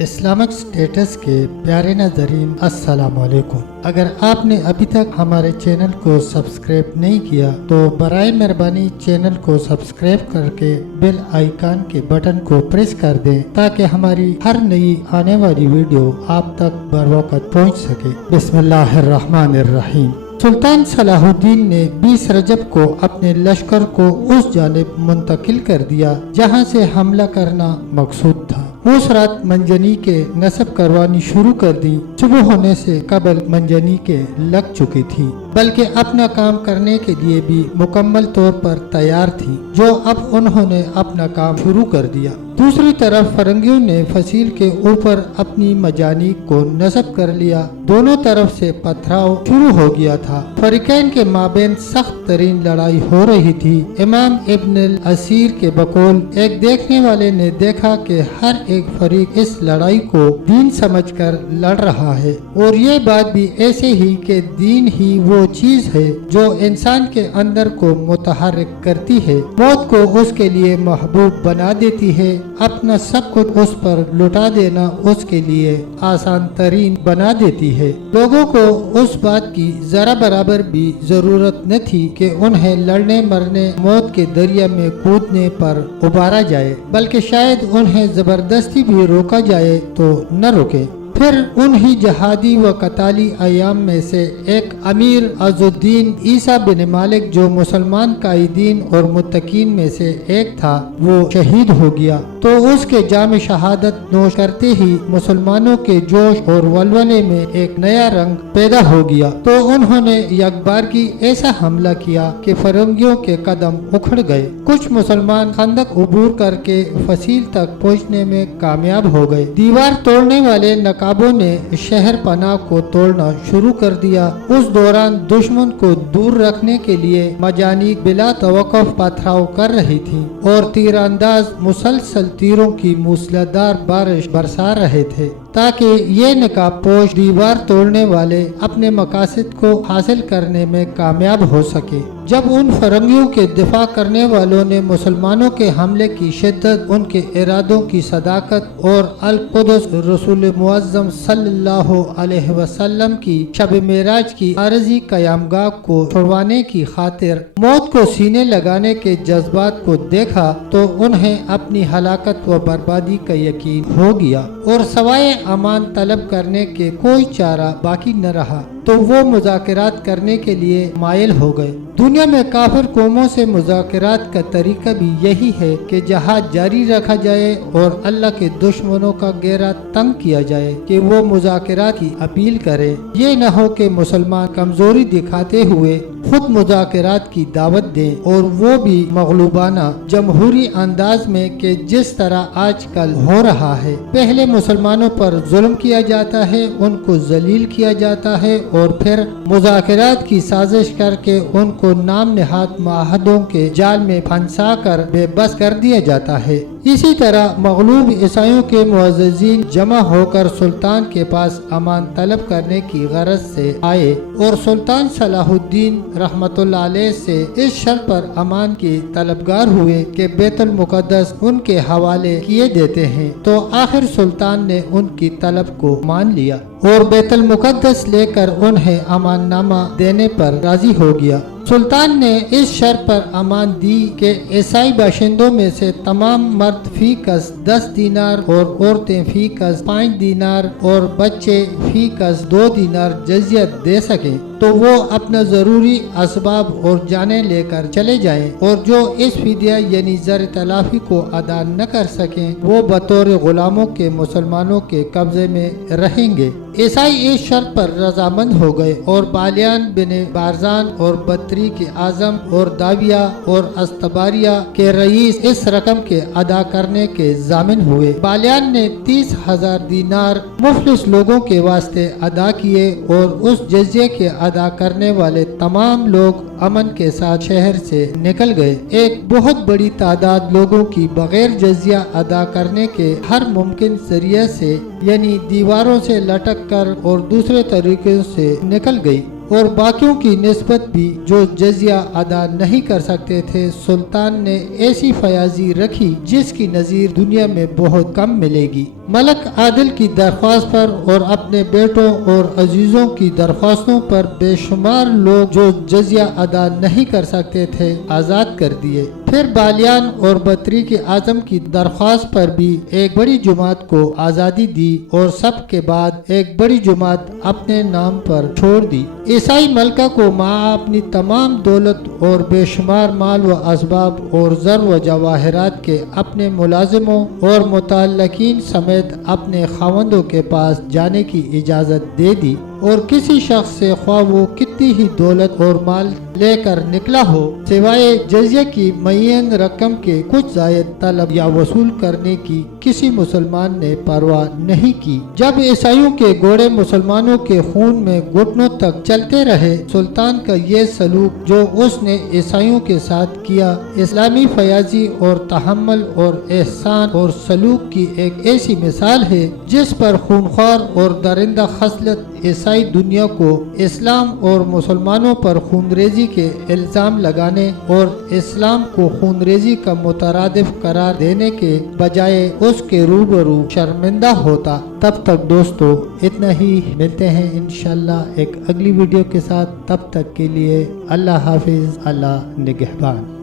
Islamic status کے پیارے ناظرین السلام علیکم۔ اگر آپ نے ابھی تک ہمارے چینل کو سبسکرائب نہیں کیا تو برائے مہربانی چینل کو سبسکرائب کر کے بیل آئیکن کے بٹن کو پریس کر دیں تاکہ ہماری ہر نئی آنے والی ویڈیو آپ تک بروقت پہنچ سکے۔ بسم اللہ الرحمن الرحیم۔ سلطان صلاح الدین نے 20 رجب کو اپنے لشکر کو اس جانب منتقل کر دیا جہاں سے حملہ کرنا مقصود تھا۔ اس رات منجنی کے نصب کروانی شروع کر دی۔ صبح ہونے سے قبل منجنی کے لگ چکی تھی، بلکہ اپنا کام کرنے کے لیے بھی مکمل طور پر تیار تھی، جو اب انہوں نے اپنا کام شروع کر دیا۔ دوسری طرف فرنگیوں نے فصیل کے اوپر اپنی مجانیق کو نصب کر لیا۔ دونوں طرف سے پتھراؤ شروع ہو گیا تھا۔ فریقین کے مابین سخت ترین لڑائی ہو رہی تھی۔ امام ابن الاسیر کے بقول ایک دیکھنے والے نے دیکھا کہ ہر ایک فریق اس لڑائی کو دین سمجھ کر لڑ رہا ہے، اور یہ بات بھی ایسے ہی کہ دین ہی وہ چیز ہے جو انسان کے اندر کو متحرک کرتی ہے، موت کو اس کے لیے محبوب بنا دیتی ہے، اپنا سب کچھ اس پر لٹا دینا اس کے لیے آسان ترین بنا دیتی ہے۔ لوگوں کو اس بات کی ذرا برابر بھی ضرورت نہ تھی کہ انہیں لڑنے مرنے موت کے دریا میں کودنے پر ابارا جائے، بلکہ شاید انہیں زبردستی بھی روکا جائے تو نہ روکے۔ پھر انہی جہادی و قتالی ایام میں سے ایک امیر عز الدین عیسیٰ بن مالک، جو مسلمان قائدین اور متقین میں سے ایک تھا، وہ شہید ہو گیا۔ تو اس کے جام شہادت نوش کرتے ہی مسلمانوں کے جوش اور ولولے میں ایک نیا رنگ پیدا ہو گیا۔ تو انہوں نے یکبارگی ایسا حملہ کیا کہ فرنگیوں کے قدم اکھڑ گئے۔ کچھ مسلمان خندق عبور کر کے فصیل تک پہنچنے میں کامیاب ہو گئے۔ دیوار توڑنے والے نقابوں نے شہر پناہ کو توڑنا شروع کر دیا۔ اس دوران دشمن کو دور رکھنے کے لیے مجانیق بلا توقف پتھراؤ کر رہی تھی، اور تیر انداز مسلسل تیروں کی موسلادھار بارش برسا رہے تھے تاکہ یہ نقاب پوش دیوار توڑنے والے اپنے مقاصد کو حاصل کرنے میں کامیاب ہو سکے۔ جب ان فرنگیوں کے دفاع کرنے والوں نے مسلمانوں کے حملے کی شدت، ان کے ارادوں کی صداقت اور القدس رسول معظم صلی اللہ علیہ وسلم کی شب معراج کی عارضی قیامگاہ کو چھڑوانے کی خاطر موت کو سینے لگانے کے جذبات کو دیکھا تو انہیں اپنی ہلاکت و بربادی کا یقین ہو گیا، اور سوائے امان طلب کرنے کے کوئی چارہ باقی نہ رہا، تو وہ مذاکرات کرنے کے لیے مائل ہو گئے۔ دنیا میں کافر قوموں سے مذاکرات کا طریقہ بھی یہی ہے کہ جہاد جاری رکھا جائے اور اللہ کے دشمنوں کا گھیرا تنگ کیا جائے کہ وہ مذاکرات کی اپیل کرے۔ یہ نہ ہو کہ مسلمان کمزوری دکھاتے ہوئے خود مذاکرات کی دعوت دیں، اور وہ بھی مغلوبانہ جمہوری انداز میں کہ جس طرح آج کل ہو رہا ہے۔ پہلے مسلمانوں پر ظلم کیا جاتا ہے، ان کو ذلیل کیا جاتا ہے، اور پھر مذاکرات کی سازش کر کے ان کو نام نہاد معاہدوں کے جال میں پھنسا کر بے بس کر دیا جاتا ہے۔ اسی طرح مغلوب عیسائیوں کے معززین جمع ہو کر سلطان کے پاس امان طلب کرنے کی غرض سے آئے، اور سلطان صلاح الدین رحمت اللہ علیہ سے اس شرط پر امان کے طلبگار ہوئے کہ بیت المقدس ان کے حوالے کیے دیتے ہیں۔ تو آخر سلطان نے ان کی طلب کو مان لیا اور بیت المقدس لے کر انہیں امان نامہ دینے پر راضی ہو گیا۔ سلطان نے اس شرط پر امان دی کہ عیسائی باشندوں میں سے تمام مرد فی کس 10 دینار اور عورتیں فی کس 5 دینار اور بچے فی کس 2 دینار جزیہ دے سکیں، تو وہ اپنا ضروری اسباب اور جانیں لے کر چلے جائیں، اور جو اس فدیہ یعنی زر تلافی کو ادا نہ کر سکیں وہ بطور غلاموں کے مسلمانوں کے قبضے میں رہیں گے۔ عیسائی اس شرط پر رضامند ہو گئے، اور بالیان بن بارزان اور بطری کے اعظم اور داویہ اور استباریہ کے رئیس اس رقم کے ادا کرنے کے ضامن ہوئے۔ بالیان نے 30,000 دینار مفلس لوگوں کے واسطے ادا کیے، اور اس جزیے کے ادا کرنے والے تمام لوگ امن کے ساتھ شہر سے نکل گئے۔ ایک بہت بڑی تعداد لوگوں کی بغیر جزیہ ادا کرنے کے ہر ممکن ذریعے سے یعنی دیواروں سے لٹک کر اور دوسرے طریقوں سے نکل گئی، اور باقیوں کی نسبت بھی جو جزیہ ادا نہیں کر سکتے تھے، سلطان نے ایسی فیاضی رکھی جس کی نظیر دنیا میں بہت کم ملے گی۔ ملک عادل کی درخواست پر اور اپنے بیٹوں اور عزیزوں کی درخواستوں پر بے شمار لوگ جو جزیہ ادا نہیں کر سکتے تھے آزاد کر دیے۔ پھر بالیان اور بطریق اعظم کی درخواست پر بھی ایک بڑی جماعت کو آزادی دی اور سب کے بعد ایک بڑی جماعت اپنے نام پر چھوڑ دی۔ عیسائی ملکہ کو مع اپنی تمام دولت اور بے شمار مال و اسباب اور زر و جواہرات کے اپنے ملازموں اور متعلقین سمیت اپنے خاوندوں کے پاس جانے کی اجازت دے دی، اور کسی شخص سے خواہ وہ کتنی ہی دولت اور مال لے کر نکلا ہو، سوائے جزیہ کی معین رقم کے کچھ زائد طلب یا وصول کرنے کی کسی مسلمان نے پرواہ نہیں کی۔ جب عیسائیوں کے گھوڑے مسلمانوں کے خون میں گھٹنوں تک چلتے رہے، سلطان کا یہ سلوک جو اس نے عیسائیوں کے ساتھ کیا اسلامی فیاضی اور تحمل اور احسان اور سلوک کی ایک ایسی مثال ہے جس پر خونخوار اور درندہ خصلت عیسائی دنیا کو اسلام اور مسلمانوں پر خونریزی کے الزام لگانے اور اسلام کو خونریزی کا مترادف قرار دینے کے بجائے اس کے روبرو شرمندہ ہوتا۔ تب تک دوستو اتنا ہی، ملتے ہیں انشاءاللہ ایک اگلی ویڈیو کے ساتھ۔ تب تک کے لیے اللہ حافظ، اللہ نگہبان۔